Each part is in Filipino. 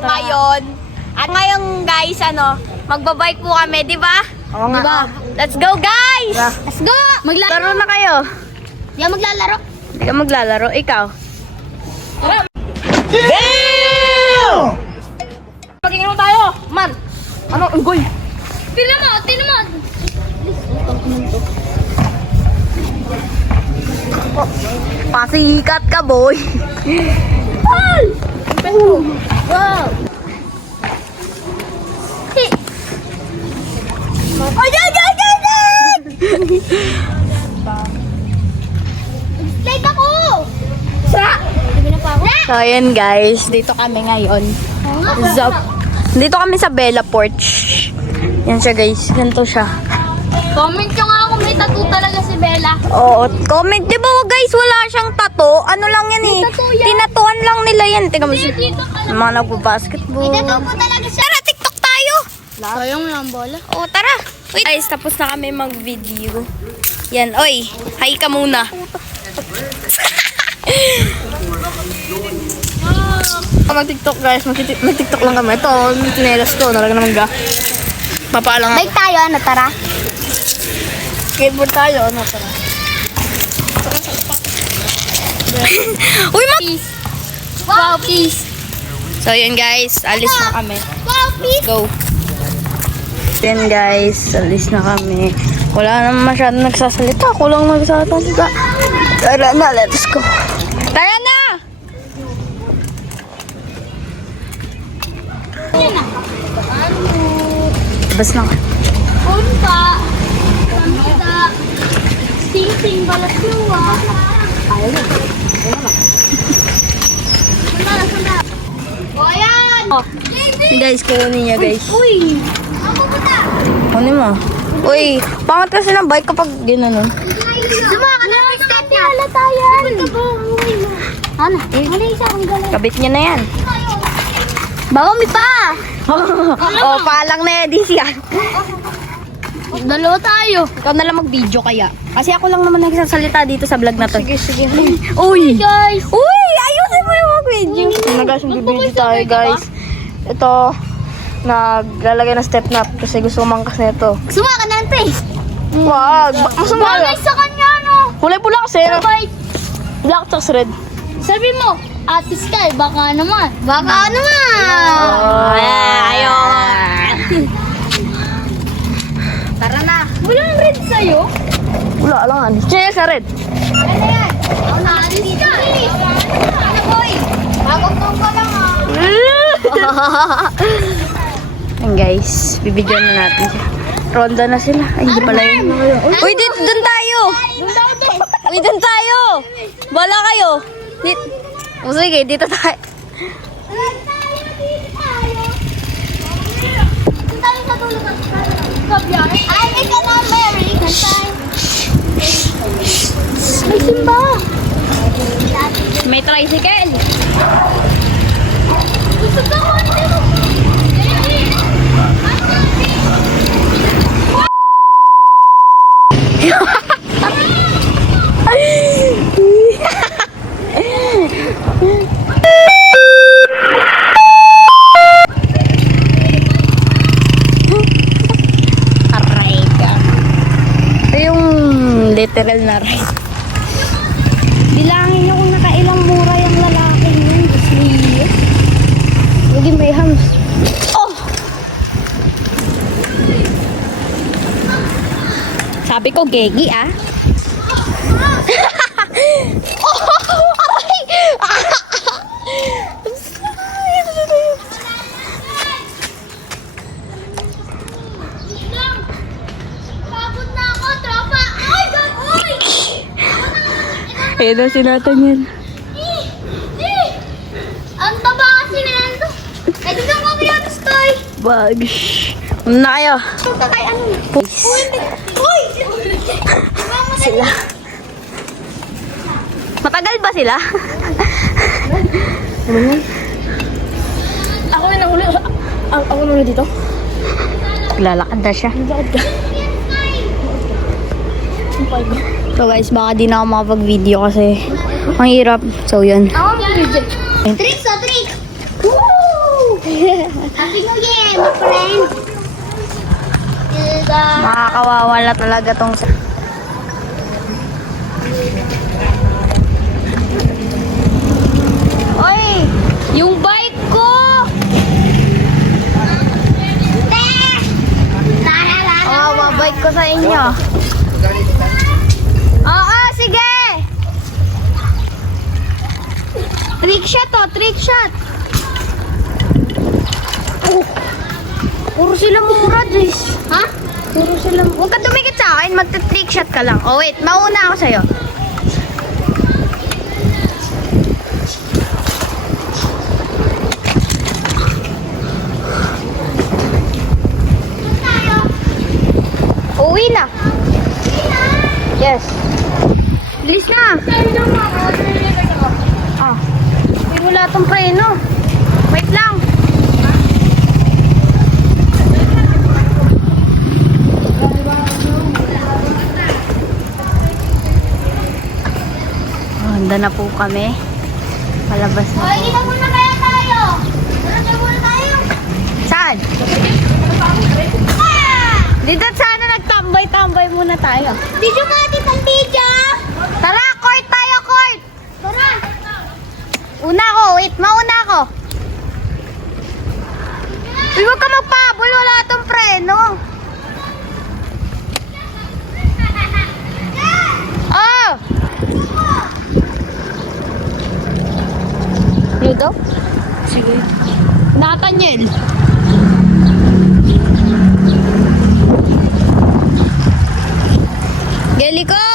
tayo ngayon. At ngayon guys, magbabike po kami, di ba? Oo nga. Diba? Let's go guys! Let's go! Maglaro na kayo. Di ako maglalaro. Hindi ka maglalaro, ikaw. Damn! Maging tayo, man. Ano, unggoy? Tignan mo! Pasikat ka, boy. Wow! Ay, Slide ako! Sabi na pa ako. So, ayan guys, dito kami ngayon. Dito kami sa Bella Porch. Yan siya guys, ganito siya. Comment nyo nga kung may tattoo talaga si Bella. Oo, comment. Di ba guys, wala siyang tato? Ano lang yan eh. tattoo yan. Tinatuan lang nila yan. Tingnan mo siya. Dito ka lang. Mga nagpo-basketball. May tattoo po talaga siya. Tara, TikTok tayo! Sayang na ang bola. Oo, tara. Wait. Guys, tapos na kami mag-video. Yan, oy. Hi ka muna. Mag-tiktok guys, mag-tiktok lang kami. Ito, tinelas ko, nalaga naman ga. Papaalang nga. Bike tayo, tara. Skateboard tayo, tara. Uy, Peace. Wow, peace. So, yun guys. Alis na kami. Wow, peace. Go. Yan guys, alis na kami. Wala naman masyadong nagsasalita. Ako lang nagsasalita. Tara na, let's go. Tara na! Bas na. Punta. Punta. Sing-sing balas luwa. Ayaw na. Sanda. O, ayan. Guys, kunin niya guys. Uy. Ako punta. Kunin mo. Uy, pangat kasi ng bike kapag ginanon. Sumaka na. Step niya. Halatayan. Ano? Ano isa akong galing? Kabit niya na yan. Bawa may pa. Oh, palang na edis yan. Dalawa tayo. Ikaw na lang mag-video kaya. Kasi ako lang naman nagsasalita dito sa vlog na to. Sige. Uy! Guys. Uy! Ayusin mo yung mag-video. Ano guys, mag-video tayo guys. Ito, naglalagay ng step nap kasi gusto ko mangkas nito. Sumaka na ang face. Wag! Masama Bagay sa kanya, no? Kulay pula kasi. Sabay. Black tas red. Sabi mo, Ate Sky, baka naman. Baka naman. Ayun! Tara na! Walang red sa'yo? Wala lang. Cheers na red. Ano yan? Ate Sky. Ano boy? Bagong tungko lang Ayan guys, bibigyan na natin siya. Ronda na sila. Ay, hindi pala yun. Uy, dito, dun tayo! Uy, dun tayo! Bala kayo! O sige, dito tayo. Ay, may ka na, Mary. May simba. May tricycle. Gusto ko ako. Aray ka. Ito yung literal na ride. Bilangin niyo kung nakailang mura yung lalaki yun. Diyos niyo. Huwag may hams. Oh! Sabi ko, gegi ah. Oh! Aray! Pagod na ako, tropa. Ay, uy! Ayun na sinatan yan. Ang taba kasi na yan. Eh, di ka kami ang stoy. Wag. Ano na kayo? Kay ano? Uy! Sila. Matagal ba sila? Ako yung nahuli. Ako nahuli dito. Lalakad na siya. Nagkakad ka. So guys, baka di na ako makapag-video kasi ang hirap. So yun. Ako ang video. Tricks o tricks! Woo! Happy New Year, my friend. Makakawawala talaga tong... Oy! Yung bike ko! Oo, babike ko sa inyo. Oo, sige! Trick shot oh, trick shot! Puro sila mura, Jis. Ha? Puro sila mura. Huwag ka tumikit sa akin, magta-trick shot ka lang. Oh, wait, mauna ako sa'yo. Uwi na. Yes. Bilis na. Ah. Uy, wala tong preno. Wait lang. Handa na po kami. Palabas na Hoy, po. kita muna kaya tayo. Tara muna tayo. Saan? Dito sana nagtambay-tambay muna tayo. Video ka, titang video. Tara, court tayo, court! Tara. Una ko, wait, mauna ko. Uy, huwag ka magpabol, wala tong preno. Oh! Dito? Sige. Nathaniel. Geliko!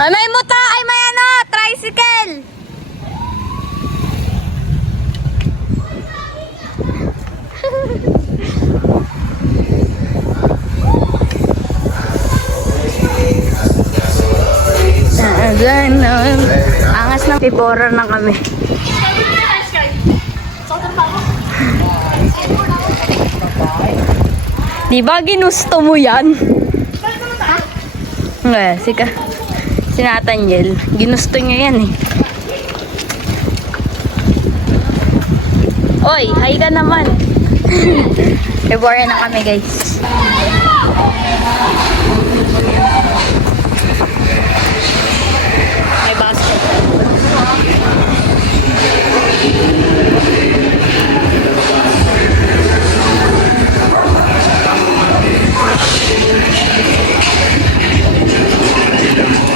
Ay, may moto! Ay, may ano! Tricycle! Angas na pipora na kami. Di ba ginusto mo yan? Sika. Si Nathaniel. Ginusto niya yan eh. Oy, hi ka naman. Pipora na kami guys. May basket.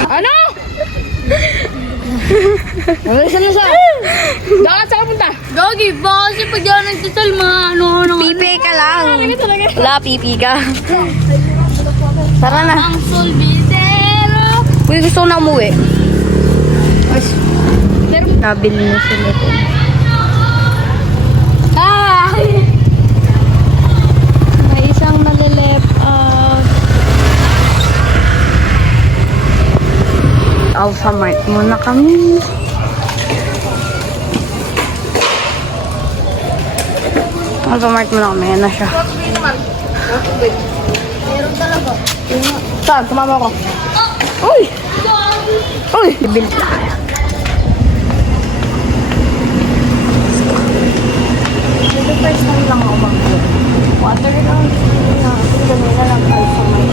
Ano? Ano isa na siya? Dapat saan punta? Gogi, baka kasi pag yan nagtital, mga ano. Pipi ka lang. Wala, pipi ka. Tara na. Ang solbidero. Uy, gusto ko na umuwi. Nabili na sila ito. Ah! May isang nalilep out. Alphamart muna kami. Alphamart muna kami. Yan na siya. Meron talaga. Saan? Sumama ko. Uy! Uy! Bibili tayo. Ito first time lang ako mag-vlog. Water lang. Ganila lang Alphamart.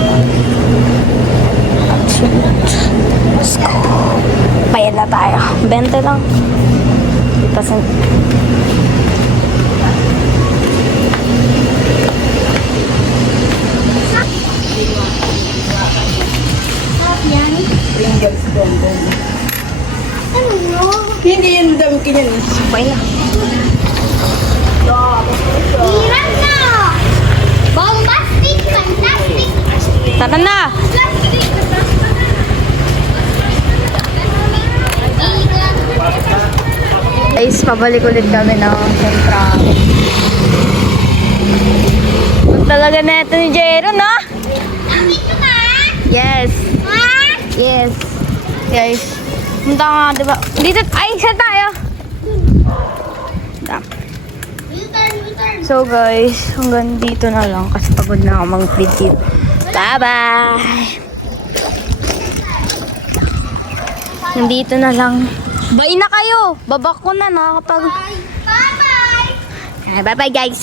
Let's go. Bayad na tayo. 20 lang. 8%. Ano yun? Hindi yan dami kinyan. Sabay na. Hiram na! Bombastic! Fantastic! Tara na! Plastic! Guys, pabalik ulit kami ng Central. Talaga na ito ni Jero, no? Nandito ka? Yes. Ha? Yes. Guys, punta nga, diba? Dito, ay, saan tayo? So guys, hanggang dito na lang kasi pagod na ako mag-video. Bye-bye! Nandito na lang. Bye na kayo! Babak ko na, nakakapag... Bye-bye! Bye-bye guys!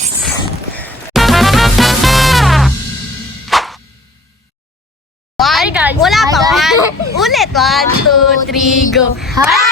Hi guys! Wala pa! Ulit! 1, 2, 3, go! Hi!